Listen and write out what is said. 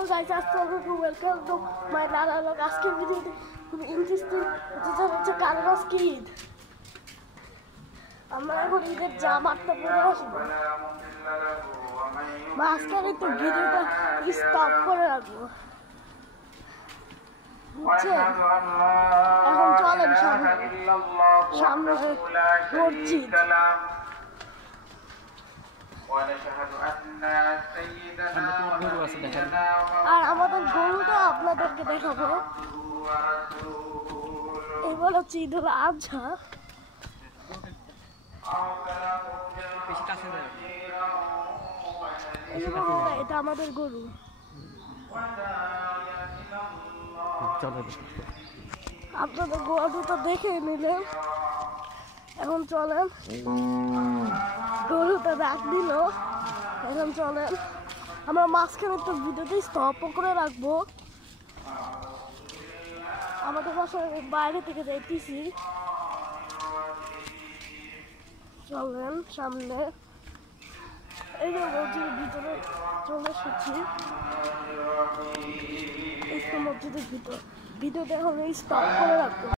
Hello guys, welcome to my Lala. আজকের ভিডিওতে খুব ইন্টারেস্টিং হচ্ছে কারোর ঈদ। আমরা এখন ঈদের জামাটা পরে আসবো। মাঝখানে তো ভিডিওটা স্টপ করে রাখবো, বুঝছেন? এখন চলেন সামনে মসজিদ। আর আমাদের গরুটা আপনাদেরকে দেখাবো। এবার হচ্ছে ঈদুল আজহা। এটা আমাদের গরু। আপনাদের গরুটা দেখে নিলেন, এখন চলেন। গরুটা ডাক দিল, এখন চলেন। আমরা মাঝখানে তো ভিডিওতে স্টপ করে রাখবো। আমাদের বাসার বাইরে থেকে যাইতেছি, চলেন সামনে। এই যে মসজিদের ভিতরে চলে এসেছি। এই তো মসজিদের ভিতর। ভিডিওটা এখন স্টপ করে রাখবো।